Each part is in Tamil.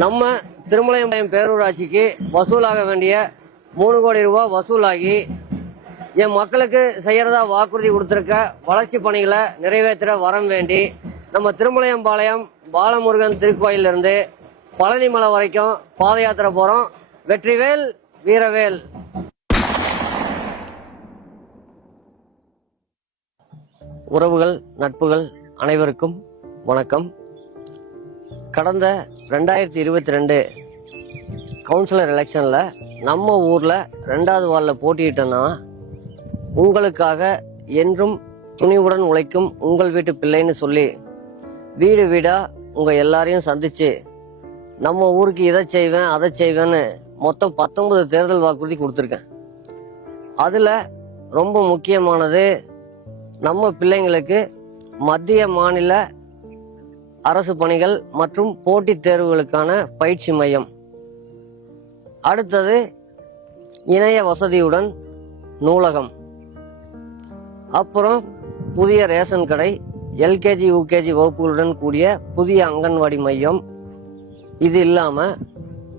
நம்ம திருமலையம்பாளையம் பேரூராட்சிக்கு வசூலாக வேண்டிய மூணு கோடி ரூபாய் வசூலாகி என் மக்களுக்கு செய்யறதா வாக்குறுதி கொடுத்துருக்க வளர்ச்சி பணிகளை நிறைவேற்ற வரம் வேண்டி நம்ம திருமலையம்பாளையம் பாலமுருகன் திருக்கோயிலிருந்து பழனிமலை வரைக்கும் பாத யாத்திரை போகிறோம் வெற்றிவேல் வீரவேல். உறவுகள் நட்புகள் அனைவருக்கும் வணக்கம். கடந்த ரெண்டாயிரத்தி இருபத்தி ரெண்டு கவுன்சிலர் எலெக்ஷனில் நம்ம ஊரில் ரெண்டாவது வாரில் போட்டியிட்டோன்னா உங்களுக்காக என்றும் துணிவுடன் உழைக்கும் உங்கள் வீட்டு பிள்ளைன்னு சொல்லி வீடு வீடாக உங்கள் எல்லாரையும் சந்தித்து நம்ம ஊருக்கு இதை செய்வேன் அதை செய்வேன்னு மொத்தம் பத்தொன்பது தேர்தல் வாக்குறுதி கொடுத்துருக்கேன். அதில் ரொம்ப முக்கியமானது நம்ம பிள்ளைங்களுக்கு மத்திய மாநில அரசு பணிகள் மற்றும் போட்டித் தேர்வுகளுக்கான பயிற்சி மையம். அடுத்தது இணைய வசதியுடன் நூலகம். அப்புறம் புதிய ரேஷன் கடை எல்கேஜி யூகேஜி வகுப்புகளுடன் கூடிய புதிய அங்கன்வாடி மையம். இது இல்லாமல்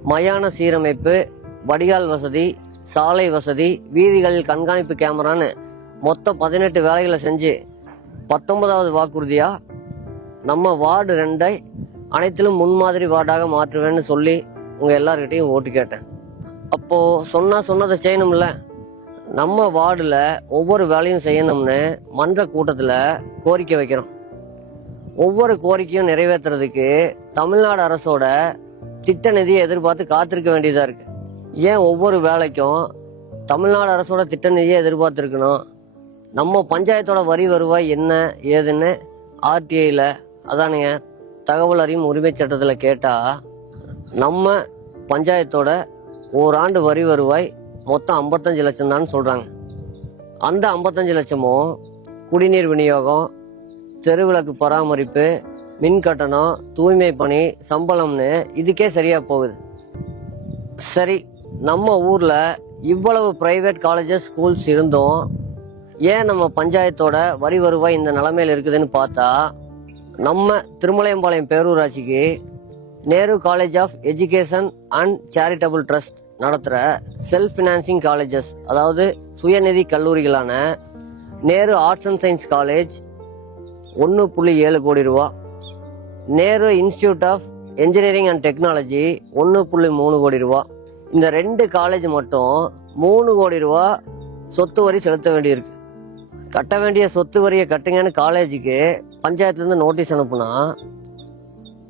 மயான சீரமைப்பு வடிகால் வசதி சாலை வசதி வீதிகளில் கண்காணிப்பு கேமரான்னு மொத்தம் பதினெட்டு வேலைகளை செஞ்சு பத்தொன்பதாவது வாக்குறுதியா நம்ம வார்டு ரெண்டை அனைத்திலும் முன்மாதிரி வார்டாக மாற்றுவேன்னு சொல்லி உங்கள் எல்லார்கிட்டையும் ஓட்டு கேட்டேன். அப்போது சொன்னால் சொன்னதை செய்யணும்ல. நம்ம வார்டில் ஒவ்வொரு வேலையும் செய்யணும்னு மன்ற கூட்டத்தில் கோரிக்கை வைக்கிறோம். ஒவ்வொரு கோரிக்கையும் நிறைவேற்றுறதுக்கு தமிழ்நாடு அரசோட திட்ட நிதியை எதிர்பார்த்து காத்திருக்க வேண்டியதாக இருக்கு. ஏன் ஒவ்வொரு வேலைக்கும் தமிழ்நாடு அரசோட திட்ட நிதியை எதிர்பார்த்துருக்கணும்? நம்ம பஞ்சாயத்தோட வரி வருவாய் என்ன ஏதுன்னு ஆர்டிஐயில் அதானுங்க தகவல் அறியும் உரிமை சட்டத்தில் கேட்டால் நம்ம பஞ்சாயத்தோட ஓராண்டு வரி வருவாய் மொத்தம் ஐம்பத்தஞ்சு லட்சம் தான் சொல்கிறாங்க அந்த ஐம்பத்தஞ்சு லட்சமும் குடிநீர் விநியோகம் தெருவிளக்கு பராமரிப்பு மின் கட்டணம் தூய்மை பணி சம்பளம்னு இதுக்கே சரியாக போகுது. சரி நம்ம ஊரில் இவ்வளவு பிரைவேட் காலேஜஸ் ஸ்கூல்ஸ் இருந்தும். ஏன் நம்ம பஞ்சாயத்தோட வரி வருவாய் இந்த நிலமையில் இருக்குதுன்னு பார்த்தா நம்ம Thirumalayampalayam பேரூராட்சிக்கு Nehru college of education and charitable trust நடத்துகிற செல்ஃப் ஃபினான்சிங் காலேஜஸ் அதாவது சுயநிதி கல்லூரிகளான Nehru arts and science college ஒன்று புள்ளி ஏழு கோடி ரூபா Nehru institute of engineering and technology ஒன்று புள்ளி மூணு கோடி ரூபா. இந்த ரெண்டு காலேஜ் மட்டும் மூணு கோடி ரூபா சொத்து வரி செலுத்த வேண்டியிருக்கு. கட்ட வேண்டிய சொத்து வரியை கட்டுங்கன்னு காலேஜுக்கு பஞ்சாயத்துலேருந்து நோட்டீஸ் அனுப்புனா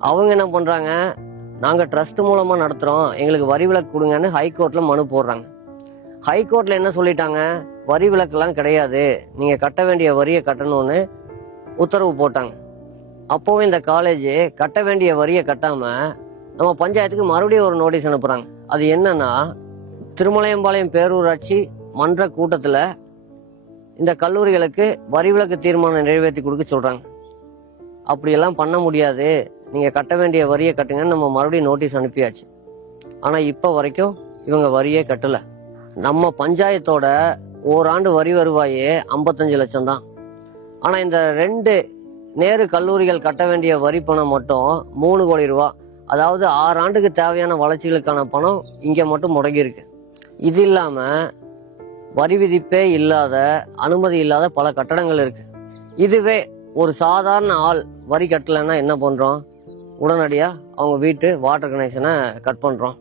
அவங்க என்ன பண்ணுறாங்க நாங்கள் ட்ரஸ்ட் மூலமாக நடத்துகிறோம் எங்களுக்கு வரி விலக்கு கொடுங்கன்னு ஹைகோர்ட்டில் மனு போடுறாங்க. ஹைகோர்ட்டில் என்ன சொல்லிட்டாங்க? வரி விலக்கெல்லாம் கிடையாது. நீங்கள் கட்ட வேண்டிய வரியை கட்டணும்னு உத்தரவு போட்டாங்க. அப்போவும் இந்த காலேஜ் கட்ட வேண்டிய வரியை கட்டாமல் நம்ம பஞ்சாயத்துக்கு மறுபடியும் ஒரு நோட்டீஸ் அனுப்புகிறாங்க அது என்னன்னா திருமலையம்பாளையம் பேரூராட்சி மன்ற கூட்டத்தில் இந்த கல்லூரிகளுக்கு வரி விலக்கு தீர்மானம் நிறைவேற்றி கொடுக்க சொல்றாங்க. அப்படியெல்லாம் பண்ண முடியாது. நீங்க கட்ட வேண்டிய வரியை கட்டுங்கன்னு நம்ம மறுபடியும் நோட்டீஸ் அனுப்பியாச்சு. ஆனா இப்ப வரைக்கும் இவங்க வரியே கட்டல. நம்ம பஞ்சாயத்தோட ஓராண்டு வரி வருவாயே ஐம்பத்தஞ்சு லட்சம் தான். ஆனா இந்த ரெண்டு நேரு கல்லூரிகள் கட்ட வேண்டிய வரி பணம் மட்டும் மூணு கோடி ரூபா. அதாவது ஆறு ஆண்டுக்கு தேவையான வளர்ச்சிகளுக்கான பணம் இங்க மட்டும் முடங்கியிருக்கு. இது இல்லாம வரி விதிப்பே இல்லாத அனுமதி இல்லாத பல கட்டடங்கள் இருக்கு. இதுவே ஒரு சாதாரண ஆள் வரி கட்டலைன்னா என்ன பண்றோம்? உடனடியா அவங்க வீட்டு வாட்டர் கனெக்ஷனை கட் பண்றோம்.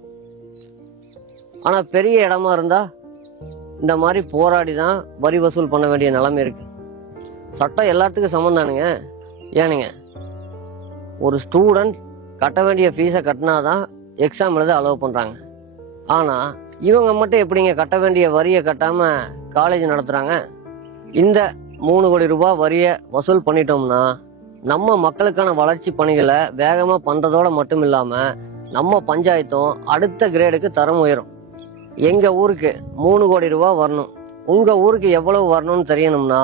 ஆனா பெரிய இடமா இருந்தா இந்த மாதிரி போராடி தான் வரி வசூல் பண்ண வேண்டிய நிலைமை இருக்கு. சட்டம் எல்லாத்துக்கும் சம்மந்தானுங்க ஏனுங்க? ஒரு ஸ்டூடெண்ட் கட்ட வேண்டிய ஃபீஸை கட்டினாதான் எக்ஸாம் எழுத அலோவ் பண்ணுறாங்க ஆனால் இவங்க மட்டும் எப்படிங்க கட்ட வேண்டிய வரியை கட்டாமல் காலேஜ் நடத்துகிறாங்க இந்த மூணு கோடி ரூபாய் வரியை வசூல் பண்ணிட்டோம்னா நம்ம மக்களுக்கான வளர்ச்சி பணிகளை வேகமாக பண்ணுறதோட மட்டும் இல்லாமல் நம்ம பஞ்சாயத்தும் அடுத்த கிரேடுக்கு தரம் உயரும். எங்கள் ஊருக்கு மூணு கோடி ரூபா வரணும். உங்கள் ஊருக்கு எவ்வளவு வரணும்னு தெரியணும்னா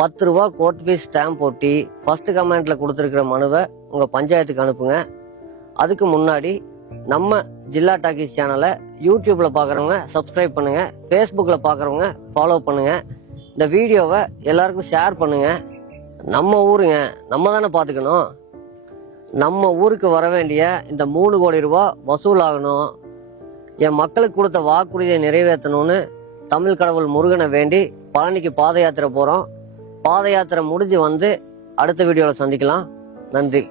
பத்து ரூபா கோர்ட் ஃபீஸ் ஸ்டாம்ப் போட்டி ஃபர்ஸ்ட் கமெண்ட்ல கொடுத்துருக்கிற மனுவை உங்கள் பஞ்சாயத்துக்கு அனுப்புங்க. அதுக்கு முன்னாடி நம்ம ஜில்லா டாக்கீஸ் சேனலை யூடியூப்ல பாக்குறவங்க சப்ஸ்கிரைப் பண்ணுங்க ஃபேஸ்புக்ல பாக்குறவங்க ஃபாலோ பண்ணுங்க. இந்த வீடியோவை எல்லாருக்கும் ஷேர் பண்ணுங்க. நம்ம ஊருங்க நம்ம தானே பார்த்துக்கணும் நம்ம ஊருக்கு வர வேண்டிய இந்த மூணு கோடி ரூபாய் வசூலாகணும். என் மக்களுக்கு கொடுத்த வாக்குறுதியை நிறைவேற்றணும்னு தமிழ் கடவுள் முருகனை வேண்டி பழனிக்கு பாத யாத்திரை போகிறோம் பாத யாத்திரை முடிஞ்சு வந்து அடுத்த வீடியோவில் சந்திக்கலாம். நன்றி.